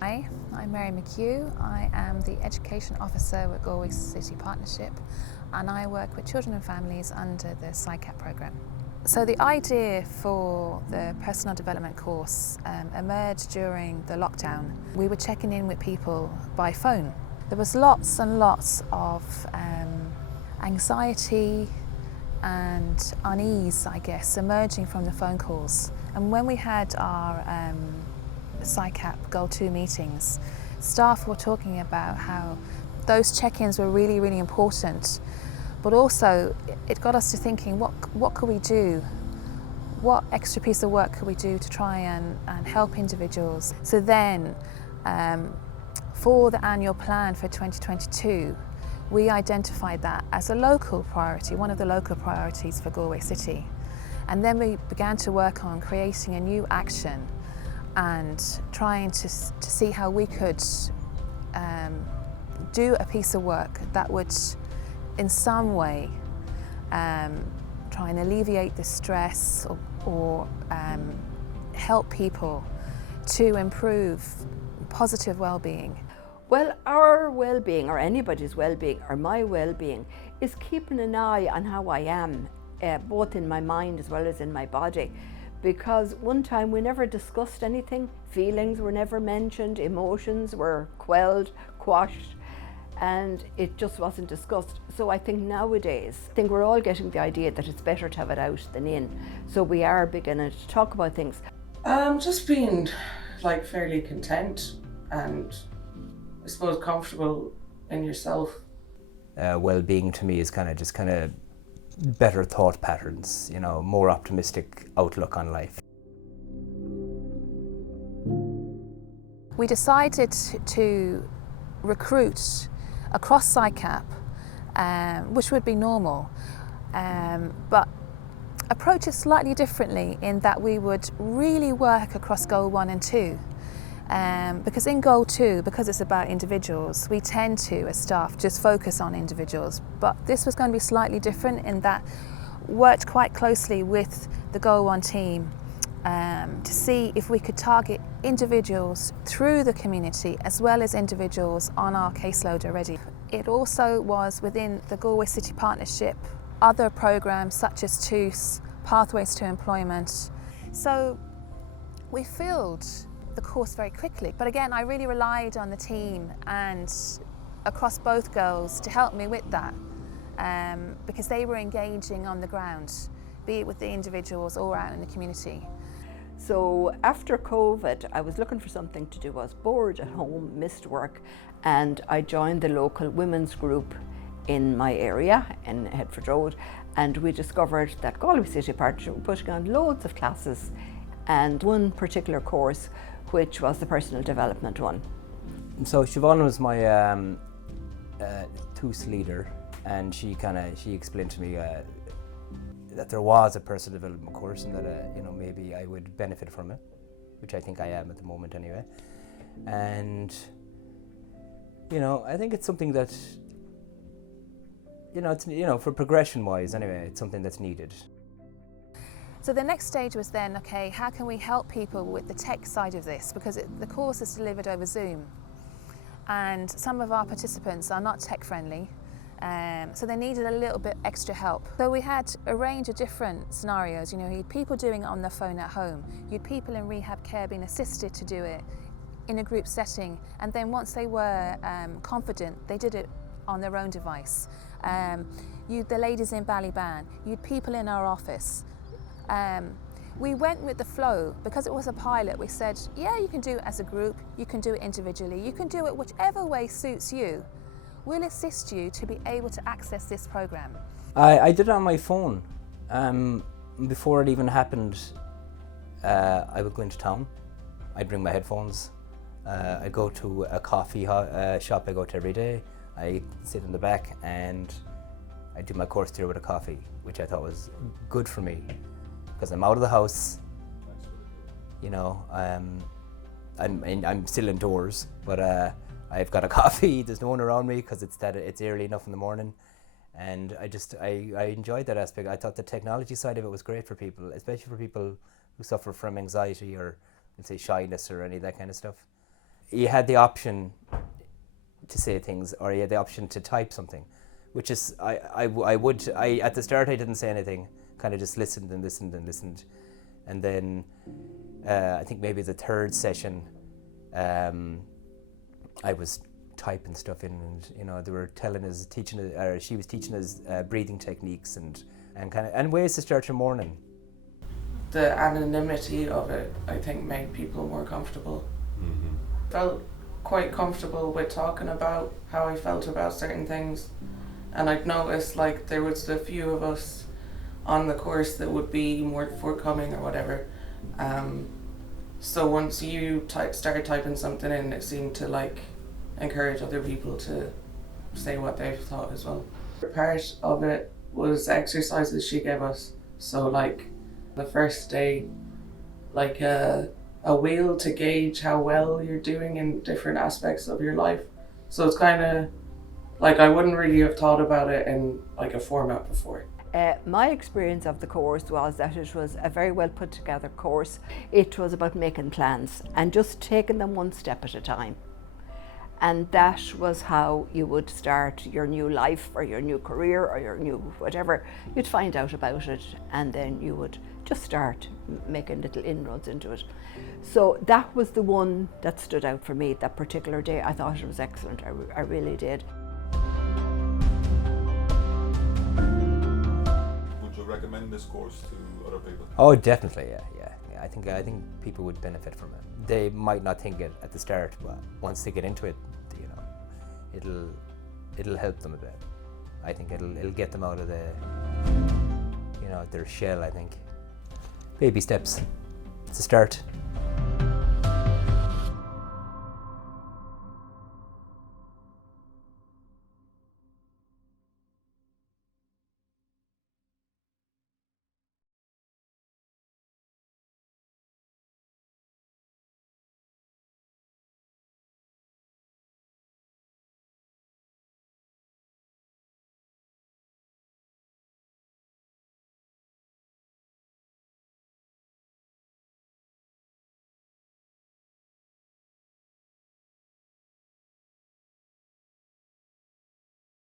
Hi, I'm Mary McHugh. I am the Education Officer with Galway City Partnership, and I work with children and families under the SICAP programme. So the idea for the Personal Development Course emerged during the lockdown. We were checking in with people by phone. There was lots and lots of anxiety and unease, I guess, emerging from the phone calls. And when we had our SICAP Goal 2 meetings, staff were talking about how those check-ins were really, really important, but also it got us to thinking, what could we do? What extra piece of work could we do to try and help individuals? So then, for the annual plan for 2022, we identified that as a local priority, one of the local priorities for Galway City. And then we began to work on creating a new action and trying to see how we could do a piece of work that would in some way try and alleviate the stress or help people to improve positive well-being. Well, our well-being, or anybody's well-being, or my well-being, is keeping an eye on how I am, both in my mind as well as in my body. Because one time we never discussed anything, feelings were never mentioned, emotions were quelled, quashed, and it just wasn't discussed. So I think nowadays, we're all getting the idea that it's better to have it out than in. So we are beginning to talk about things. Just being fairly content and I suppose comfortable in yourself. Well-being to me is kind of better thought patterns, more optimistic outlook on life. We decided to recruit across SICAP, which would be normal, but approach it slightly differently in that we would really work across Goal 1 and 2. Because in Goal 2, because it's about individuals, we tend to, as staff, just focus on individuals. But this was going to be slightly different in that worked quite closely with the Goal 1 team to see if we could target individuals through the community as well as individuals on our caseload already. It also was within the Galway City Partnership, other programmes such as TOOS, Pathways to Employment. So we filled the course very quickly. But again, I really relied on the team and across both girls to help me with that because they were engaging on the ground, be it with the individuals or out in the community. So after COVID, I was looking for something to do. I was bored at home, missed work, and I joined the local women's group in my area in Headford Road, and we discovered that Galway City Partnership were putting on loads of classes and one particular course which was the personal development one. So Siobhan was my TOOS leader, and she explained to me that there was a personal development course and that maybe I would benefit from it, which I think I am at the moment anyway. And I think it's something that it's for progression wise anyway, it's something that's needed. So the next stage was then, okay, how can we help people with the tech side of this? Because the course is delivered over Zoom, and some of our participants are not tech friendly, so they needed a little bit extra help. So we had a range of different scenarios. You had people doing it on their phone at home, you had people in rehab care being assisted to do it in a group setting, and then once they were confident, they did it on their own device. You had the ladies in Ballyban, you had people in our office. We went with the flow because it was a pilot. We said, yeah, you can do it as a group, you can do it individually, you can do it whichever way suits you. We'll assist you to be able to access this programme. I did it on my phone. Before it even happened, I would go into town I'd bring my headphones. I go to a coffee shop I go to every day. I sit in the back and I do my course there with a coffee, which I thought was good for me because I'm out of the house. You know, I'm still indoors, but I've got a coffee. There's no one around me because it's early enough in the morning, and I enjoyed that aspect. I thought the technology side of it was great for people, especially for people who suffer from anxiety or, let's say, shyness or any of that kind of stuff. You had the option to say things, or you had the option to type something, which is I at the start I didn't say anything, kind of just listened and listened and listened, and then I think maybe the third session I was typing stuff in, and you know, they were she was teaching us breathing techniques and ways to start your morning. The anonymity of it, I think, made people more comfortable. Felt quite comfortable with talking about how I felt about certain things, and I'd noticed like there was a few of us on the course that would be more forthcoming or whatever. So once you started typing something in, it seemed to like encourage other people to say what they thought as well. Part of it was exercises she gave us. So like the first day, like a wheel to gauge how well you're doing in different aspects of your life. So it's kind of like I wouldn't really have thought about it in like a format before. My experience of the course was that it was a very well put together course. It was about making plans and just taking them one step at a time. And that was how you would start your new life or your new career or your new whatever. You'd find out about it and then you would just start making little inroads into it. So that was the one that stood out for me that particular day. I thought it was excellent, I really did. Would you recommend this course to other people? Oh, definitely, yeah. I think people would benefit from it. They might not think it at the start, but once they get into it, you know, it'll help them a bit. I think it'll get them out of their shell. I think baby steps. It's a start.